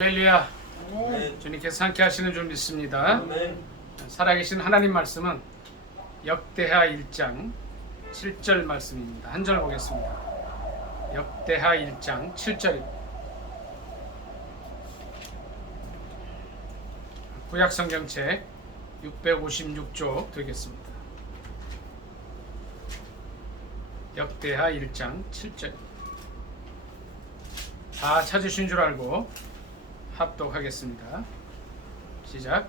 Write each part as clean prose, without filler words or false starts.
할렐루야. 주님께서 함께 하시는 줄 믿습니다. 살아계신 하나님 말씀은 역대하 1장 7절 말씀입니다. 한 절 보겠습니다. 역대하 1장 7절입니다. 구약성경책 656쪽 되겠습니다. 역대하 1장 7절. 다 찾으신 줄 알고 합독하겠습니다. 시작.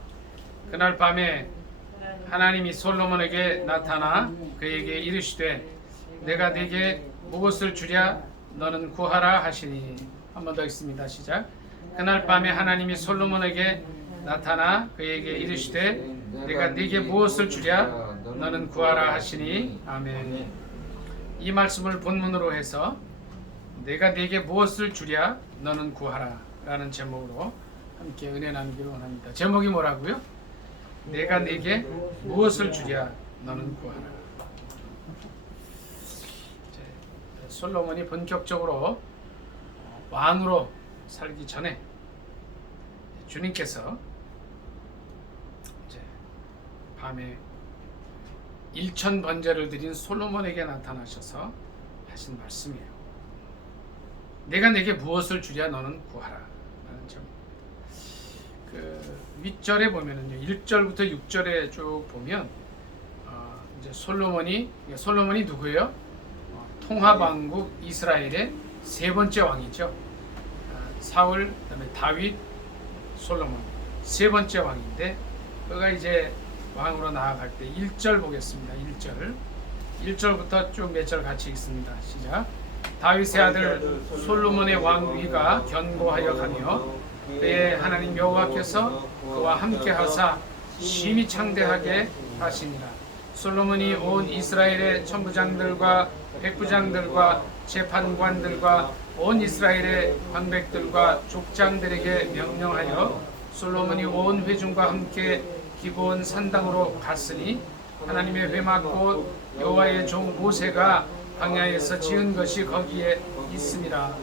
그날 밤에 하나님이 솔로몬에게 나타나 그에게 이르시되 내가 네게 무엇을 주랴 너는 구하라 하시니. 한 번 더 읽습니다. 시작. 그날 밤에 하나님이 솔로몬에게 나타나 그에게 이르시되 내가 네게 무엇을 주랴 너는 구하라 하시니. 아멘. 이 말씀을 본문으로 해서 내가 네게 무엇을 주랴 너는 구하라 라는 제목으로 함께 은혜 나누기를 원합니다. 제목이 뭐라고요? 내가 네게 무엇을 주랴 너는 구하라. 솔로몬이 본격적으로 왕으로 살기 전에 주님께서 밤에 1000번제를 드린 솔로몬에게 나타나셔서 하신 말씀이에요. 내가 네게 무엇을 주랴 너는 구하라. 그 윗절에 보면은요, 1절부터 6절에 쭉 보면 이제 솔로몬이 누구예요? 통합왕국 이스라엘의 세 번째 왕이죠. 사울, 그다음에 다윗, 솔로몬 세 번째 왕인데 그가 이제 왕으로 나아갈 때 1절 보겠습니다. 1절부터 쭉 몇 절 같이 읽습니다. 시작. 다윗의 아들 솔로몬의 왕위가 견고하여 가며 그의 하나님 여호와께서 그와 함께 하사 심히 창대하게 하시니라. 솔로몬이 온 이스라엘의 천부장들과 백부장들과 재판관들과 온 이스라엘의 방백들과 족장들에게 명령하여 솔로몬이 온 회중과 함께 기브온 산당으로 갔으니 하나님의 회막곧 여호와의 종 모세가 광야에서 지은 것이 거기에 있음이라.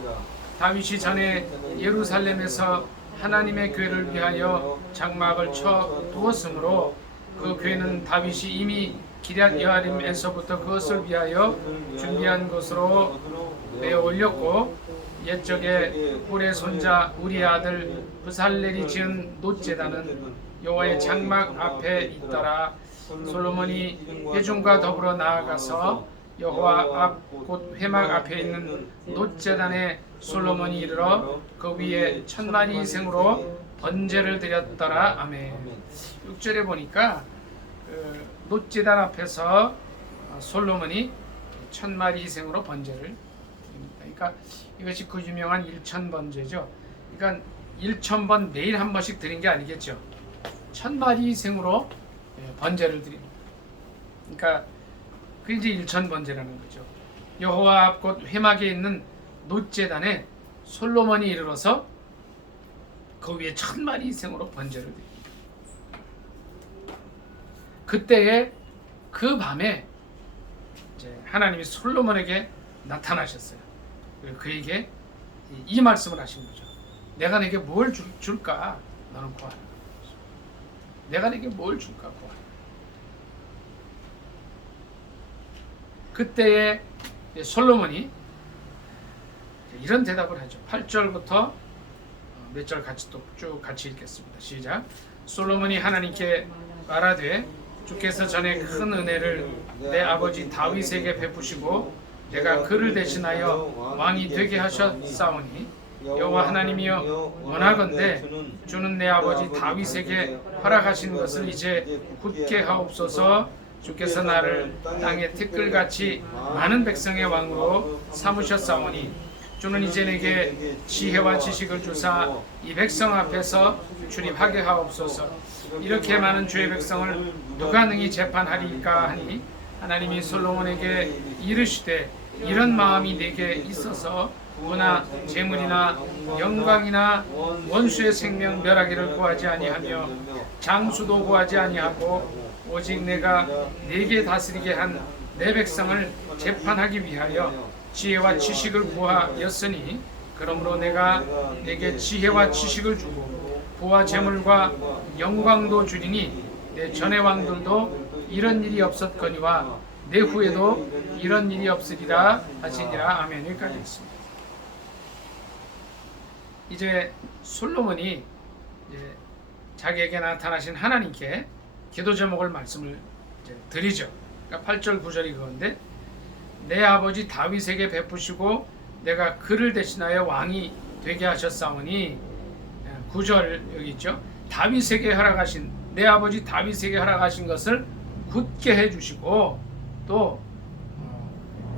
다윗이 전에 예루살렘에서 하나님의 궤를 위하여 장막을 쳐 두었으므로 그 궤는 다윗이 이미 기럇 여아림에서부터 그것을 위하여 준비한 것으로 메어 올렸고 옛적에 훌의 손자 우리 아들 브살렐이 지은 놋제단은 여호와의 장막 앞에 있더라. 솔로몬이 회중과 더불어 나아가서 여호와 앞 곧 회막 앞에 있는 놋제단에 솔로몬이 이르러 그 위에 1000마리 희생으로 번제를 드렸더라. 아멘. 6절에 보니까 놋제단 앞에서 솔로몬이 1000마리 희생으로 번제를 드립니다. 그러니까 이것이 그 유명한 1000번제죠. 그러니까 1000번 매일 한 번씩 드린 게 아니겠죠. 1000마리 희생으로 번제를 드립니다. 그러니까 그게 이제 1000번제라는 거죠. 여호와 앞 곧 회막에 있는 놋제단에 솔로몬이 이르러서 그 위에 1000마리 희생으로 번제를 드립니다. 그때에 그 밤에 이제 하나님이 솔로몬에게 나타나셨어요. 그리고 그에게 이 말씀을 하신 거죠. 내가 내게 뭘 줄까? 너는 구하라. 내가 내게 뭘 줄까? 구하라. 그때에 솔로몬이 이런 대답을 하죠. 8절부터 몇 절 같이 또 쭉 같이 읽겠습니다. 시작. 솔로몬이 하나님께 말하되 주께서 전에 큰 은혜를 내 아버지 다윗에게 베푸시고 내가 그를 대신하여 왕이 되게 하셨사오니 여호와 하나님이여 원하건대 주는 내 아버지 다윗에게 허락하신 것을 이제 굳게 하옵소서. 주께서 나를 땅의 티끌같이 많은 백성의 왕으로 삼으셨사오니 주는 이제 내게 지혜와 지식을 주사 이 백성 앞에서 출입하게 하옵소서. 이렇게 많은 주의 백성을 누가 능히 재판하리까 하니 하나님이 솔로몬에게 이르시되 이런 마음이 내게 있어서 부나 재물이나 영광이나 원수의 생명 멸하기를 구하지 아니하며 장수도 구하지 아니하고 오직 내가 네게 다스리게 한 내 백성을 재판하기 위하여 지혜와 지식을 구하였으니 그러므로 내가 내게 지혜와 지식을 주고 부와 재물과 영광도 주리니 내 전의 왕들도 이런 일이 없었거니와 내 후에도 이런 일이 없으리라 하시니라. 아멘. 여기까지 있습니다. 이제 솔로몬이 이제 자기에게 나타나신 하나님께 기도 제목을 말씀을 이제 드리죠. 그러니까 8절 9절이 그건데, 내 아버지 다윗에게 베푸시고 내가 그를 대신하여 왕이 되게 하셨사오니, 9절 여기 있죠. 다윗에게 허락하신, 내 아버지 다윗에게 허락하신 것을 굳게 해주시고 또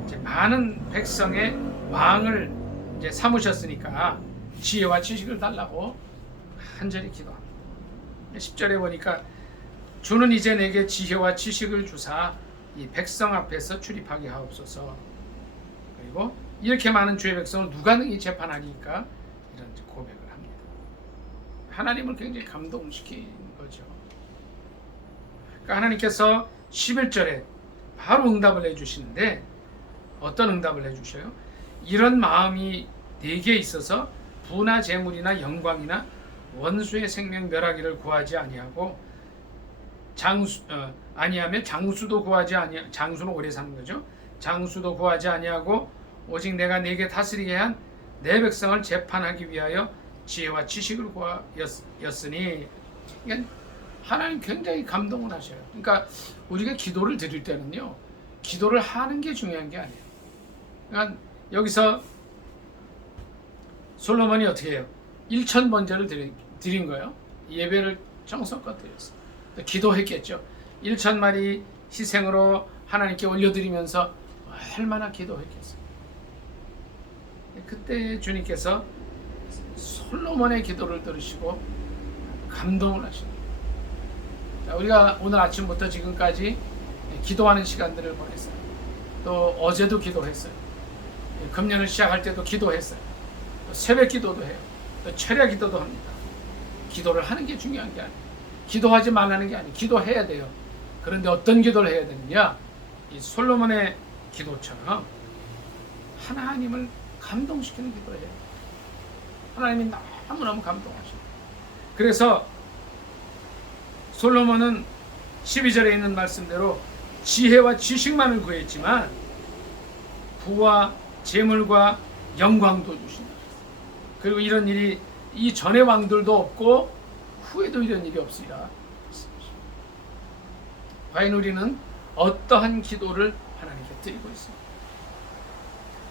이제 많은 백성의 왕을 이제 삼으셨으니까 지혜와 지식을 달라고 간절히 기도합니다. 10절에 보니까 주는 이제 내게 지혜와 지식을 주사 이 백성 앞에서 출입하게 하옵소서. 그리고 이렇게 많은 주의 백성을 누가 능히 재판하니까, 이런 고백을 합니다. 하나님을 굉장히 감동시킨 거죠. 그러니까 하나님께서 11절에 바로 응답을 해주시는데, 어떤 응답을 해주셔요? 이런 마음이 내게 있어서 부나 재물이나 영광이나 원수의 생명 멸하기를 구하지 아니하고 아니하며 장수도 구하지 아니, 장수는 오래 사는 거죠. 장수도 구하지 아니하고 오직 내가 네게 다스리게 한 내 백성을 재판하기 위하여 지혜와 지식을 구하였으니. 그러니까 하나님 굉장히 감동을 하셔요. 그러니까 우리가 기도를 드릴 때는요, 기도를 하는 게 중요한 게 아니에요. 그러니까 여기서 솔로몬이 어떻게 해요? 1,000번제를 드린 거예요. 예배를 정성껏 드렸어요. 기도했겠죠. 1,000마리 희생으로 하나님께 올려드리면서 얼마나 기도했겠어요. 그때 주님께서 솔로몬의 기도를 들으시고 감동을 하십니다. 우리가 오늘 아침부터 지금까지 기도하는 시간들을 보냈어요. 또 어제도 기도했어요. 금년을 시작할 때도 기도했어요. 또 새벽 기도도 해요. 또 철야 기도도 합니다. 기도를 하는 게 중요한 게 아니에요. 기도하지 말라는 게 아니에요. 기도해야 돼요. 그런데 어떤 기도를 해야 되느냐? 이 솔로몬의 기도처럼 하나님을 감동시키는 기도를 해요. 하나님이 너무너무 감동하십니다. 그래서 솔로몬은 12절에 있는 말씀대로 지혜와 지식만을 구했지만 부와 재물과 영광도 주신다. 그리고 이런 일이 이 전의 왕들도 없고 후에도 이런 일이 없으리라. 과연 우리는 어떠한 기도를 하나님께 드리고 있습니다.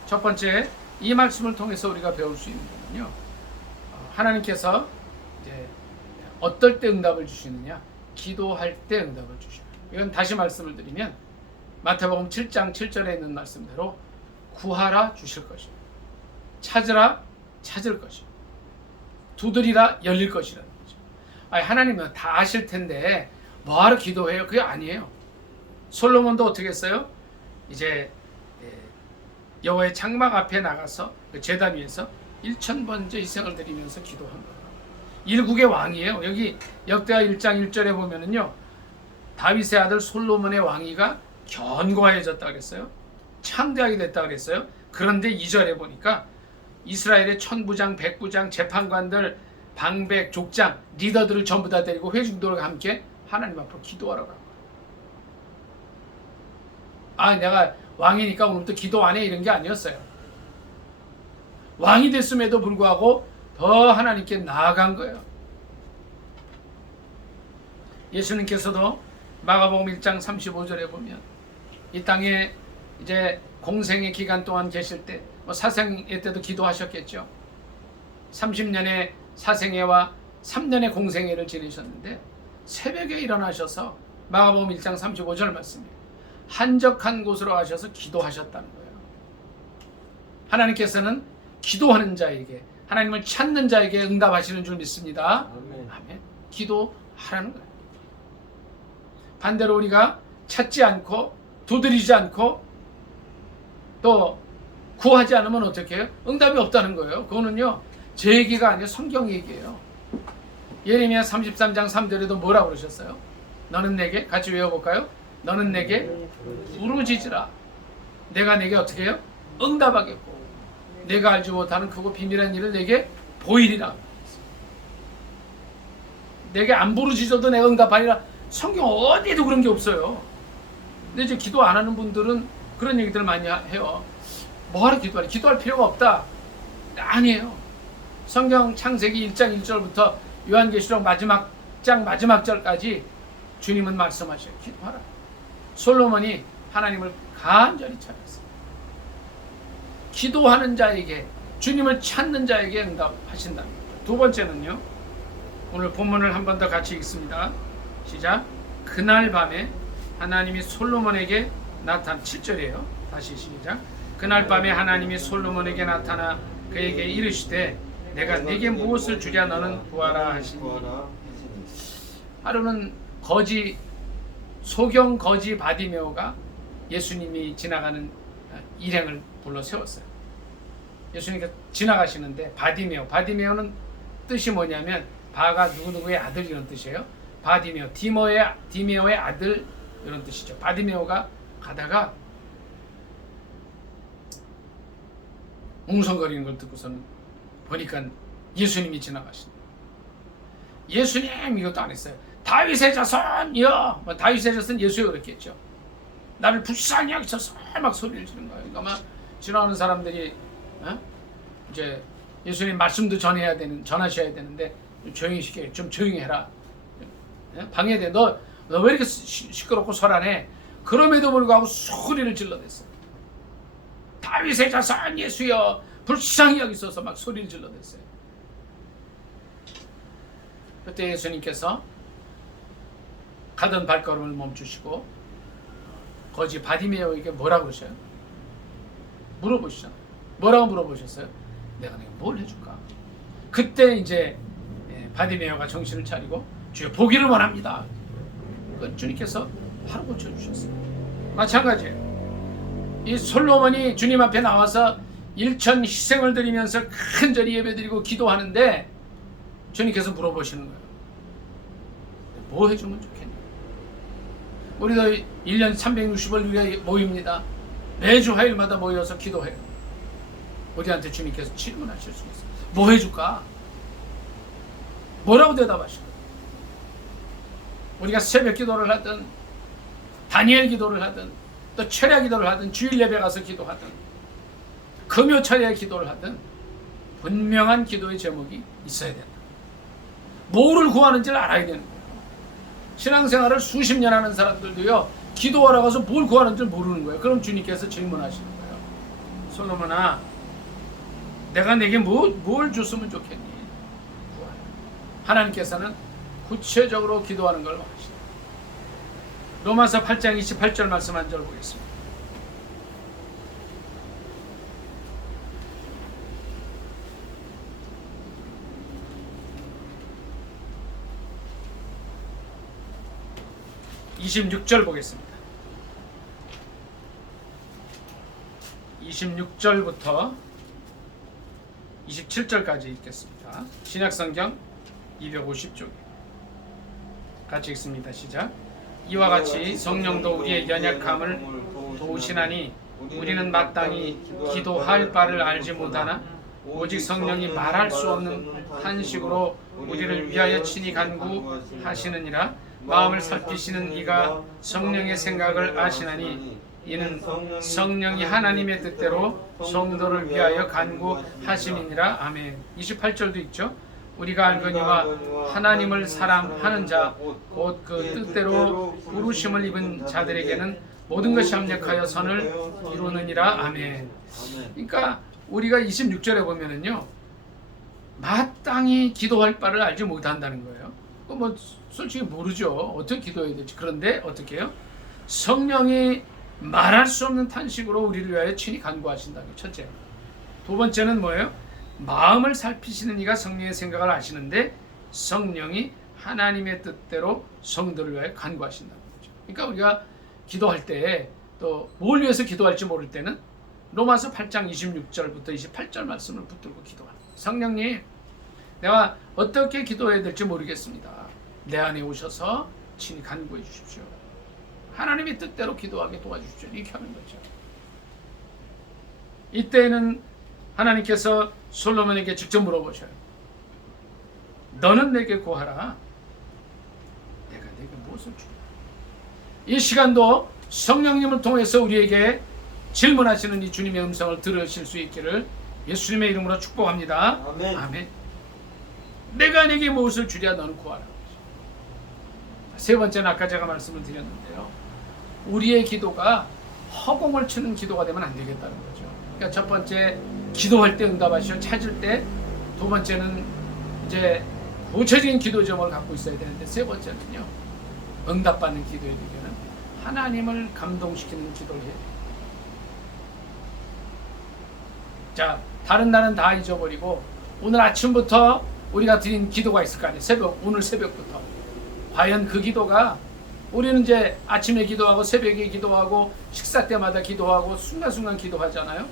첫 번째, 이 말씀을 통해서 우리가 배울 수 있는 거는요, 하나님께서 이제 어떨 때 응답을 주시느냐? 기도할 때 응답을 주셔요. 이건 다시 말씀을 드리면 마태복음 7장 7절에 있는 말씀대로 구하라 주실 것이고, 찾으라 찾을 것이고, 두드리라 열릴 것이라는 거죠. 아니, 하나님은 다 아실 텐데 뭐하러 기도해요? 그게 아니에요. 솔로몬도 어떻게 했어요? 이제 여호와의 장막 앞에 나가서 그 제단 위에서 1,000번째 희생을 드리면서 기도한 거예요. 일국의 왕이에요. 여기 역대하 1장 1절에 보면은요, 다윗의 아들 솔로몬의 왕위가 견고해졌다 그랬어요. 창대하게 됐다 그랬어요. 그런데 2절에 보니까 이스라엘의 천부장, 백부장, 재판관들, 방백, 족장, 리더들을 전부 다 데리고 회중들과 함께 하나님 앞으로 기도하러 간 거예요. 아, 내가 왕이니까 오늘부터 기도 안 해, 이런 게 아니었어요. 왕이 됐음에도 불구하고 더 하나님께 나아간 거예요. 예수님께서도 마가복음 1장 35절에 보면 이 땅에 이제 공생의 기간 동안 계실 때, 사생애 때도 기도하셨겠죠. 30년의 사생애와 3년의 공생애를 지내셨는데 새벽에 일어나셔서 마가복음 1장 35절 말씀이에요. 한적한 곳으로 가셔서 기도하셨다는 거예요. 하나님께서는 기도하는 자에게, 하나님을 찾는 자에게 응답하시는 줄 믿습니다. 아멘. 기도하라는 거예요. 반대로 우리가 찾지 않고 두드리지 않고 또 구하지 않으면 어떻게 해요? 응답이 없다는 거예요. 그거는요, 제 얘기가 아니라 성경 얘기예요. 예레미야 33장 3절에도 뭐라고 그러셨어요? 너는 내게, 같이 외워볼까요? 너는 내게 부르짖으라. 내가 내게 어떻게 해요? 응답하겠고 내가 알지 못하는 크고 비밀한 일을 내게 보이리라. 내게 안 부르짖어도 내가 응답하리라. 성경 어디에도 그런 게 없어요. 근데 이제 기도 안 하는 분들은 그런 얘기들 많이 해요. 뭐하러 기도하래? 기도할 필요가 없다. 아니에요. 성경 창세기 1장 1절부터 요한계시록 마지막 장 마지막 절까지 주님은 말씀하셔요. 기도하라. 솔로몬이 하나님을 간절히 찾았어요. 기도하는 자에게, 주님을 찾는 자에게 응답하신다는 거죠. 두 번째는요, 오늘 본문을 한 번 더 같이 읽습니다. 시작. 그날 밤에 하나님이 솔로몬에게 나타난 7절이에요. 다시 시작. 그날 밤에 하나님이 솔로몬에게 나타나 그에게 이르시되 내가 네게 무엇을 주랴 너는 구하라 하시니. 하루는 소경 거지 바디메오가 예수님이 지나가는 일행을 불러 세웠어요. 예수님께서 지나가시는데 바디메오는 뜻이 뭐냐면 바가 누구누구의 아들 이런 뜻이에요. 바디메오, 디메오의 아들 이런 뜻이죠. 바디메오가 가다가 웅성거리는 걸 듣고서는 보니까 예수님이 지나가신다. 예수님 이것도 안 했어요. 다윗의 자손이여. 다윗의 자손 예수여 그랬겠죠. 나를 불쌍히 여기셔서 막 소리를 지르는 거예요. 그러니까 막 지나가는 사람들이 이제 예수님 말씀도 전하셔야 되는데 조용히 시켜요. 좀 조용히 해라. 방해돼. 너 왜 이렇게 시끄럽고 소란해? 그럼에도 불구하고 소리를 질러댔어요. 다윗의 자손 예수여 불쌍히 여기셔서 막 소리를 질러댔어요. 그때 예수님께서 가던 발걸음을 멈추시고 거지 바디메오에게 뭐라고 그러셔요? 물어보시잖아요. 뭐라고 물어보셨어요? 내가 뭘 해줄까? 그때 이제 바디메오가 정신을 차리고 주여 보기를 원합니다. 주님께서 바로 고쳐주셨어요. 마찬가지예요. 이 솔로몬이 주님 앞에 나와서 일천 희생을 드리면서 간절히 예배드리고 기도하는데 주님께서 물어보시는 거예요. 뭐 해주면 좋겠냐? 우리도 1년 360일 우리가 모입니다. 매주 화요일마다 모여서 기도해요. 우리한테 주님께서 질문하실 수 있어요. 뭐 해줄까? 뭐라고 대답하실까요? 우리가 새벽 기도를 하든 다니엘 기도를 하든 또 철야 기도를 하든 주일 예배 가서 기도하든 금요 철야 기도를 하든 분명한 기도의 제목이 있어야 된다. 뭐를 구하는지를 알아야 되는 거예요. 신앙생활을 수십 년 하는 사람들도요, 기도하러 가서 뭘 구하는지 모르는 거예요. 그럼 주님께서 질문하시는 거예요. 솔로몬아, 내가 내게 뭘 줬으면 좋겠니? 구하라. 하나님께서는 구체적으로 기도하는 걸 원하시다. 로마서 8장 28절 말씀 한 절 보겠습니다. (26절) 보겠습니다. 26절부터 27절까지 읽겠습니다. 신약성경 250쪽 같이 읽습니다. 시작. 이와 같이 성령도 우리의 연약함을 도우시나니 우리는 마땅히 기도할 바를 알지 못하나 오직 성령이 말할 수 없는 탄식으로 우리를 위하여 친히 간구하시느니라. 마음을 살피시는 이가 성령의 생각을 아시나니 이는 성령이 하나님의 뜻대로 성도를 위하여 간구하심이니라. 아멘. 28절도 있죠. 우리가 알거니와 하나님을 사랑하는 자 곧 그 뜻대로 부르심을 입은 자들에게는 모든 것이 합력하여 선을 이루느니라. 아멘. 그러니까 우리가 26절에 보면은요, 마땅히 기도할 바를 알지 못한다는 거예요. 뭐 솔직히 모르죠. 어떻게 기도해야 될지. 그런데 어떻게 해요? 성령이 말할 수 없는 탄식으로 우리를 위하여 친히 간구하신다는 게 첫째. 두 번째는 뭐예요? 마음을 살피시는 이가 성령의 생각을 아시는데 성령이 하나님의 뜻대로 성도를 위하여 간구하신다는 거죠. 그러니까 우리가 기도할 때 또 뭘 위해서 기도할지 모를 때는 로마서 8장 26절부터 28절 말씀을 붙들고 기도하는 거예요. 성령님, 내가 어떻게 기도해야 될지 모르겠습니다. 내 안에 오셔서 친히 간구해 주십시오. 하나님의 뜻대로 기도하게 도와주십시오. 이렇게 하는 거죠. 이때는 하나님께서 솔로몬에게 직접 물어보셔요. 너는 내게 구하라. 내가 내게 무엇을 주랴. 이 시간도 성령님을 통해서 우리에게 질문하시는 이 주님의 음성을 들으실 수 있기를 예수님의 이름으로 축복합니다. 아멘. 아멘. 내가 내게 무엇을 주랴 너는 구하라. 세 번째는 아까 제가 말씀을 드렸는데요. 우리의 기도가 허공을 치는 기도가 되면 안 되겠다는 거죠. 그러니까 첫 번째 기도할 때 응답하시오 찾을 때, 두 번째는 이제 구체적인 기도 제목을 갖고 있어야 되는데, 세 번째는요, 응답받는 기도의 비결은 하나님을 감동시키는 기도를 해야 돼요. 자, 다른 날은 다 잊어버리고 오늘 아침부터 우리가 드린 기도가 있을 거 아니에요. 오늘 새벽부터. 과연 그 기도가, 우리는 이제 아침에 기도하고 새벽에 기도하고 식사 때마다 기도하고 순간순간 기도하잖아요.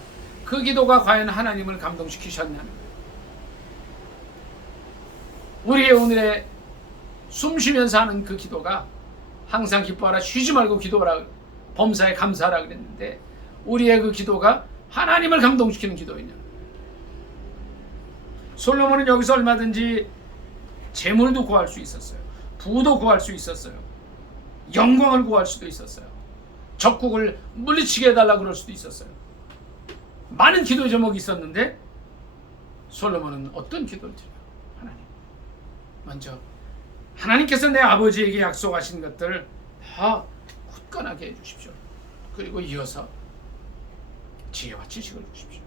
그 기도가 과연 하나님을 감동시키셨냐는 거예요. 우리의 오늘의 숨 쉬면서 하는 그 기도가 항상 기뻐하라, 쉬지 말고 기도하라, 범사에 감사하라 그랬는데, 우리의 그 기도가 하나님을 감동시키는 기도였냐. 솔로몬은 여기서 얼마든지 재물도 구할 수 있었어요. 부도 구할 수 있었어요. 영광을 구할 수도 있었어요. 적국을 물리치게 해달라고 그럴 수도 있었어요. 많은 기도 제목이 있었는데 솔로몬은 어떤 기도를 드려요? 하나님, 먼저 하나님께서 내 아버지에게 약속하신 것들 다 굳건하게 해주십시오. 그리고 이어서 지혜와 지식을 주십시오.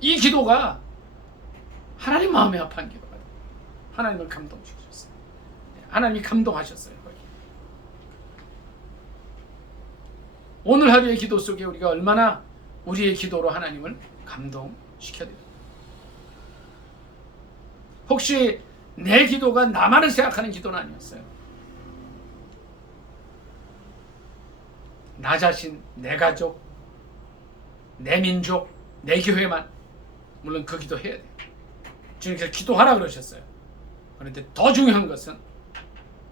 이 기도가 하나님 마음에 합한 기도가 하나님을 감동시켰어요. 하나님이 감동하셨어요. 거기. 오늘 하루의 기도 속에 우리가 얼마나 우리의 기도로 하나님을 감동시켜야 됩니다. 혹시 내 기도가 나만을 생각하는 기도는 아니었어요. 나 자신, 내 가족, 내 민족, 내 교회만, 물론 그 기도 해야 돼요. 주님께서 기도하라 그러셨어요. 그런데 더 중요한 것은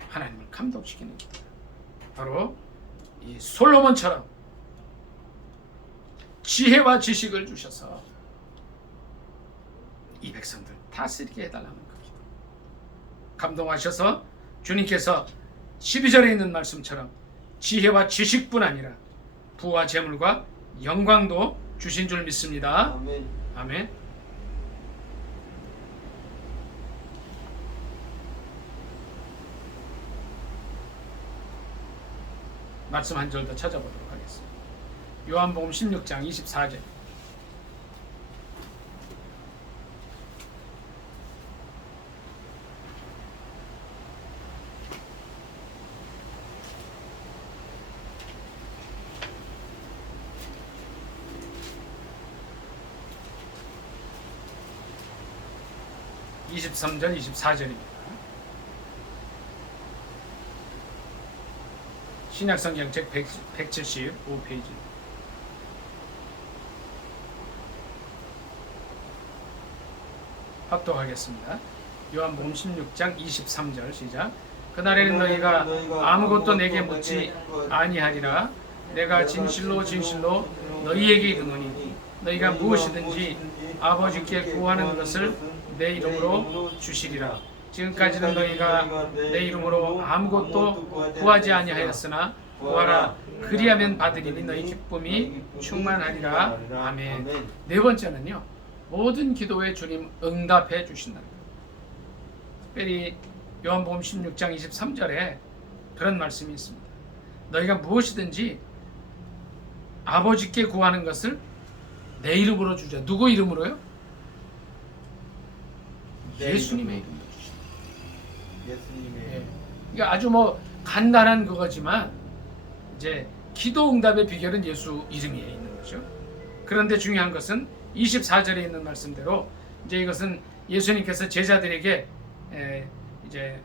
하나님을 감동시키는 기도예요. 바로 이 솔로몬처럼 지혜와 지식을 주셔서 이 백성들 다스리게 해달라는 그 기도. 감동하셔서 주님께서 12절에 있는 말씀처럼 지혜와 지식뿐 아니라 부와 재물과 영광도 주신 줄 믿습니다. 아멘. 아멘. 말씀 한 절 더 찾아보도록 하겠습니다. 요한복음 16장 24절. (23절) (24절입니다) 신약성경 책 175페이지. 합독하겠습니다. 요한복음 16장 23절 시작. 그날에는 너희가 아무것도 내게 묻지 아니하리라. 내가 진실로 진실로 너희에게 이르노니 너희가 무엇이든지 아버지께 구하는 것을 내 이름으로 주시리라. 지금까지는 너희가 내 이름으로 아무것도 구하지 아니하였으나 구하라, 그리하면 받으리니 너희 기쁨이 충만하리라. 아멘. 네 번째는요, 모든 기도에 주님 응답해 주신다는 거예요. 특별히 요한복음 16장 23절에 그런 말씀이 있습니다. 너희가 무엇이든지 아버지께 구하는 것을 내 이름으로 주자. 누구 이름으로요? 예수님의 이름으로 주신다. 예수님의. 예. 그러니까 아주 뭐 간단한 그거지만 이제 기도 응답의 비결은 예수 이름에 있는 거죠. 그런데 중요한 것은 24절에 있는 말씀대로 이제 이것은 예수님께서 제자들에게 이제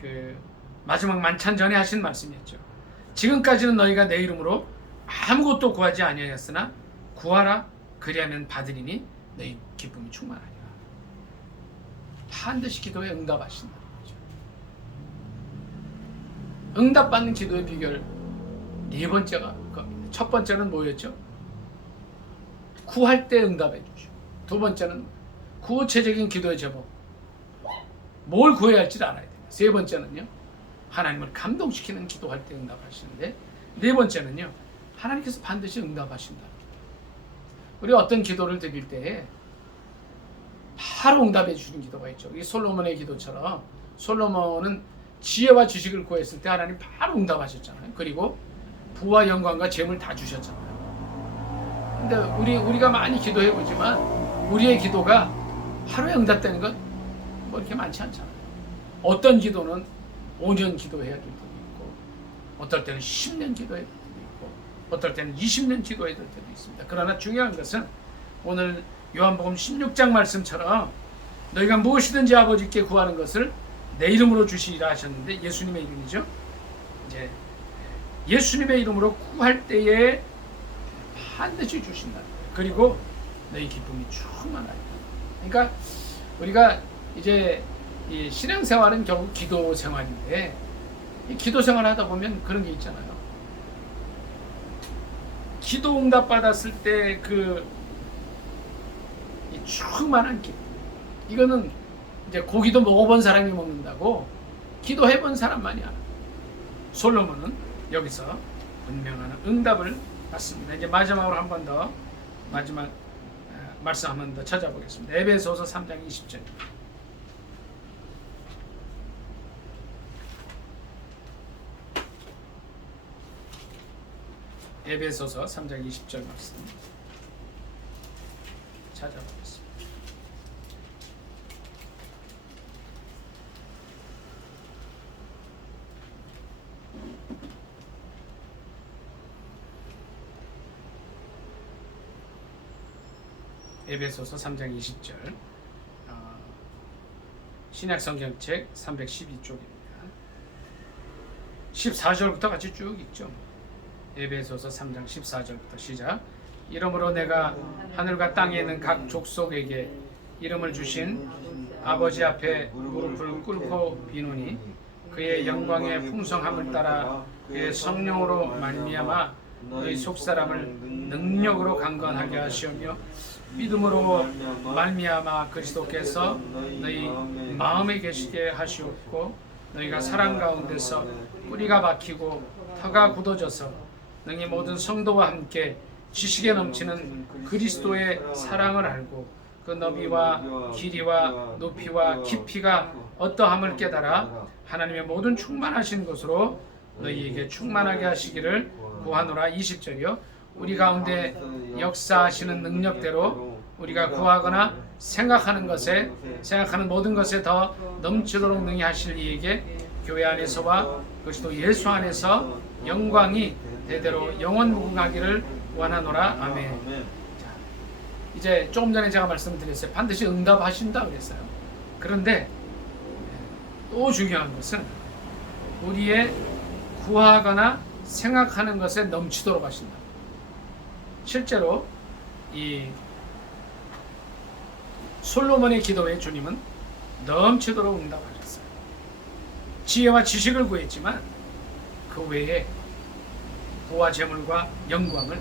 그 마지막 만찬 전에 하신 말씀이었죠. 지금까지는 너희가 내 이름으로 아무것도 구하지 아니하였으나 구하라, 그리하면 받으리니 너희 기쁨이 충만하리라. 반드시 기도에 응답하신다는 거죠. 응답받는 기도의 비결 네 번째가 겁니다. 첫 번째는 뭐였죠? 구할 때 응답해 주시오. 두 번째는 구체적인 기도의 제목. 뭘 구해야 할지를 알아야 됩니다. 세 번째는요. 하나님을 감동시키는 기도할 때 응답하시는데, 네 번째는요. 하나님께서 반드시 응답하신다. 우리 어떤 기도를 드릴 때에 바로 응답해 주시는 기도가 있죠. 이 솔로몬의 기도처럼 솔로몬은 지혜와 지식을 구했을 때 하나님 바로 응답하셨잖아요. 그리고 부와 영광과 재물 다 주셨잖아요. 근데 우리가 많이 기도해 보지만 우리의 기도가 하루에 응답되는 건 뭐 이렇게 많지 않잖아요. 어떤 기도는 5년 기도해야 될 때도 있고, 어떨 때는 10년 기도해야 될 때도 있고, 어떨 때는 20년 기도해야 될 때도 있습니다. 그러나 중요한 것은 오늘 요한복음 16장 말씀처럼 너희가 무엇이든지 아버지께 구하는 것을 내 이름으로 주시리라 하셨는데, 예수님의 이름이죠. 이제 예수님의 이름으로 구할 때에 반드시 주신다. 그리고 너희 기쁨이 충만하리라. 그러니까 우리가 이제 이 신앙생활은 결국 기도 생활인데, 이 기도 생활 하다 보면 그런 게 있잖아요. 기도 응답 받았을 때 그 충만한 기쁨. 이거는 이제 고기도 먹어본 사람이 먹는다고, 기도해본 사람만이 알아. 솔로몬은 여기서 분명한 응답을 받습니다. 이제 마지막으로 한 번 더, 마지막 말씀 한 번 더 찾아보겠습니다. 에베소서 3장 20절. 에베소서 3장 20절 말씀 찾아보겠습니다. 에베소서 3장 20절, 신약성경책 312쪽입니다. 14절부터 같이 쭉 읽죠. 에베소서 3장 14절부터 시작. 이러므로 내가 하늘과 땅에 있는 각 족속에게 이름을 주신 아버지 앞에 무릎을 꿇고 비노니, 그의 영광의 풍성함을 따라 그의 성령으로 말미암아 너희 속사람을 능력으로 강건하게 하시오며, 믿음으로 말미암아 그리스도께서 너희 마음에 계시게 하시옵고, 너희가 사랑 가운데서 뿌리가 박히고 터가 굳어져서 너희 모든 성도와 함께 지식에 넘치는 그리스도의 사랑을 알고 그 너비와 길이와 높이와 깊이가 어떠함을 깨달아 하나님의 모든 충만하신 것으로 너희에게 충만하게 하시기를 구하노라. 20절이요. 우리 가운데 역사하시는 능력대로 우리가 구하거나 생각하는 모든 것에 더 넘치도록 능히 하실 이에게 교회 안에서와 그리스도 예수 안에서 영광이 대대로 영원 무궁하기를 원하노라. 아멘. 자, 이제 조금 전에 제가 말씀드렸어요. 반드시 응답하신다 그랬어요. 그런데 또 중요한 것은 우리의 구하거나 생각하는 것에 넘치도록 하신다. 실제로 이 솔로몬의 기도에 주님은 넘치도록 응답하셨어요. 지혜와 지식을 구했지만 그 외에 부와 재물과 영광을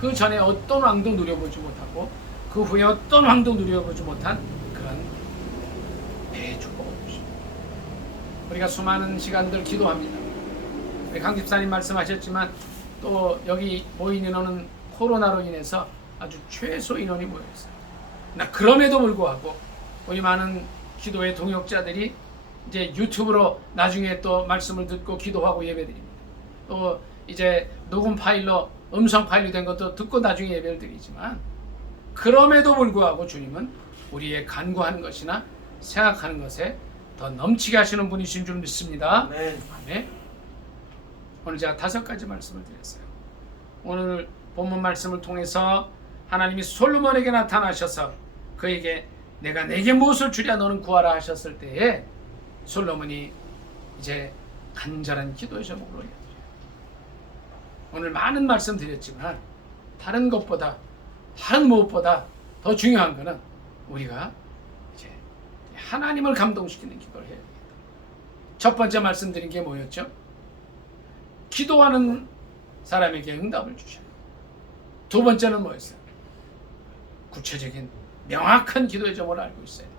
그 전에 어떤 왕도 누려보지 못하고 그 후에 어떤 왕도 누려보지 못한 그런 대축복을 주십니다. 우리가 수많은 시간들 기도합니다. 우리 강 집사님 말씀하셨지만 또 여기 모인 인원은 코로나로 인해서 아주 최소 인원이 모였어요. 그럼에도 불구하고 우리 많은 기도의 동역자들이 이제 유튜브로 나중에 또 말씀을 듣고 기도하고 예배드립니다. 또 이제 녹음 파일로 음성 파일이 된 것도 듣고 나중에 예배를 드리지만, 그럼에도 불구하고 주님은 우리의 간구하는 것이나 생각하는 것에 더 넘치게 하시는 분이신 줄 믿습니다. 아멘. 오늘 제가 5가지 말씀을 드렸어요. 오늘 본문 말씀을 통해서 하나님이 솔로몬에게 나타나셔서 그에게 내가 내게 무엇을 주랴 너는 구하라 하셨을 때에 솔로몬이 이제 간절한 기도의 제목을 올려드려요. 오늘 많은 말씀 드렸지만 다른 무엇보다 더 중요한 것은 우리가 이제 하나님을 감동시키는 기도를 해야 됩니다. 첫 번째 말씀드린 게 뭐였죠? 기도하는 사람에게 응답을 주셔요. 두 번째는 뭐였어요? 구체적인 명확한 기도의 점을 알고 있어야 돼요.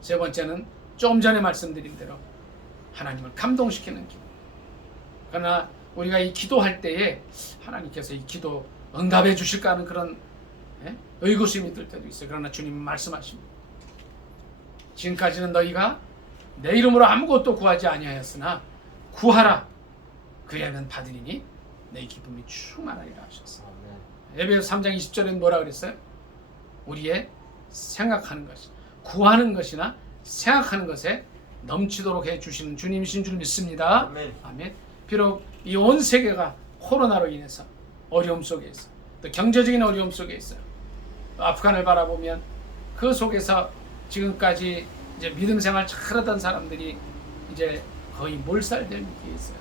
세 번째는 좀 전에 말씀드린 대로 하나님을 감동시키는 기도. 그러나 우리가 이 기도할 때에 하나님께서 이 기도 응답해 주실까 하는 그런 의구심이 들 때도 있어요. 그러나 주님은 말씀하십니다. 지금까지는 너희가 내 이름으로 아무것도 구하지 아니하였으나 구하라. 그리하면 받으리니 내 기쁨이 충만하리라 하셨어요. 에베소 3장 20절에는 뭐라 그랬어요? 우리의 생각하는 것, 구하는 것이나 생각하는 것에 넘치도록 해주시는 주님이신 줄 믿습니다. 아멘. 아멘. 비록 이 온 세계가 코로나로 인해서 어려움 속에 있어, 또 경제적인 어려움 속에 있어요. 아프간을 바라보면 그 속에서 지금까지 이제 믿음 생활 잘하던 사람들이 이제 거의 몰살될 위기에 있어요.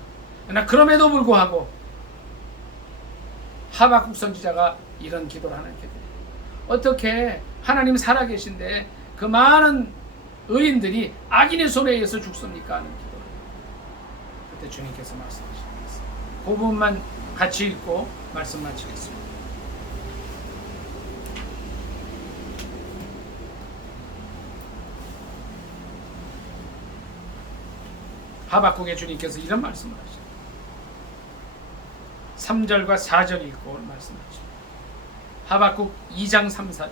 그러나 그럼에도 불구하고 하박국 선지자가 이런 기도를 하나님께 드려요. 어떻게 하나님 살아계신데 그 많은 의인들이 악인의 손에 의해서 죽습니까? 하는 기도를. 그때 주님께서 말씀하셨습니다. 그 부분만 같이 읽고 말씀 마치겠습니다. 하박국의 주님께서 이런 말씀을 하십니다. 3절과 4절 읽고 말씀하십니다. 하박국 2장 3, 4절.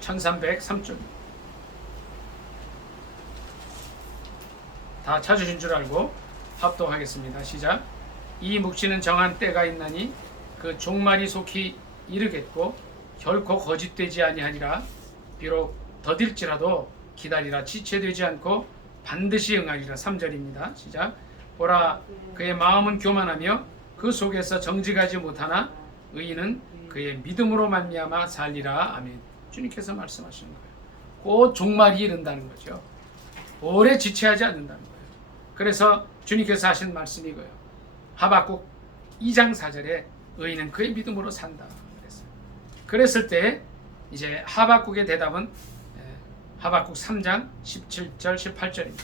(1303쪽) 다 찾으신 줄 알고 합독하겠습니다. 시작. 이 묵시는 정한 때가 있나니 그 종말이 속히 이르겠고 결코 거짓되지 아니하리라. 비록 더딜지라도 기다리라. 지체되지 않고 반드시 응하리라. 3절입니다. 시작. 보라, 그의 마음은 교만하며 그 속에서 정직하지 못하나 의인은 그의 믿음으로 말미암아 살리라. 아멘. 주님께서 말씀하시는 거예요. 곧 종말이 이른다는 거죠. 오래 지체하지 않는다는 거예요. 그래서 주님께서 하신 말씀이 이거예요. 하박국 2장 4절에 의인은 그의 믿음으로 산다 그랬어요. 그랬을 때 이제 하박국의 대답은 하박국 3장 17절 18절입니다.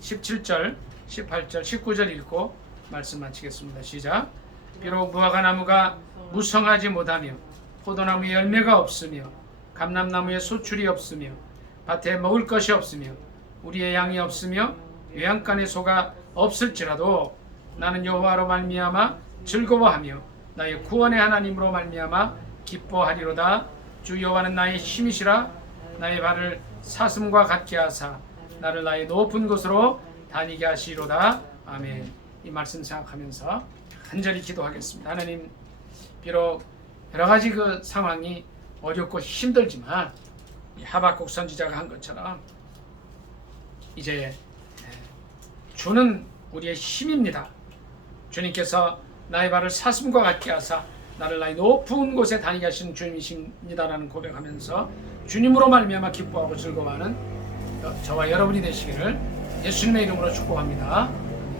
17절 18절 19절 읽고 말씀 마치겠습니다. 시작. 비록 무화과 나무가 무성하지 못하며 포도나무에 열매가 없으며 감람나무에 소출이 없으며 밭에 먹을 것이 없으며 우리의 양이 없으며 외양간에 소가 없을지라도 나는 여호와로 말미암아 즐거워하며 나의 구원의 하나님으로 말미암아 기뻐하리로다. 주 여호와는 나의 힘이시라. 나의 발을 사슴과 같게 하사 나를 나의 높은 곳으로 다니게 하시리로다. 아멘. 이 말씀 생각하면서 간절히 기도하겠습니다. 하나님, 비록 여러 가지 그 상황이 어렵고 힘들지만 이 하박국 선지자가 한 것처럼 이제 주는 우리의 힘입니다. 주님께서 나의 발을 사슴과 같게 하사 나를 나의 높은 곳에 다니게 하시는 주님이십니다라는 고백하면서 주님으로 말미암아 기뻐하고 즐거워하는 저와 여러분이 되시기를 예수님의 이름으로 축복합니다.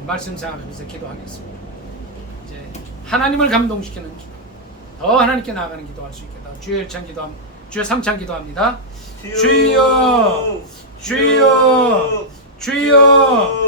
말씀 생각하면서 기도하겠습니다. 이제 하나님을 감동시키는 기도, 더 하나님께 나아가는 기도할 수 있게 주여 1찬 기도합니다. 주여 3찬 기도합니다. 주여 주여 주여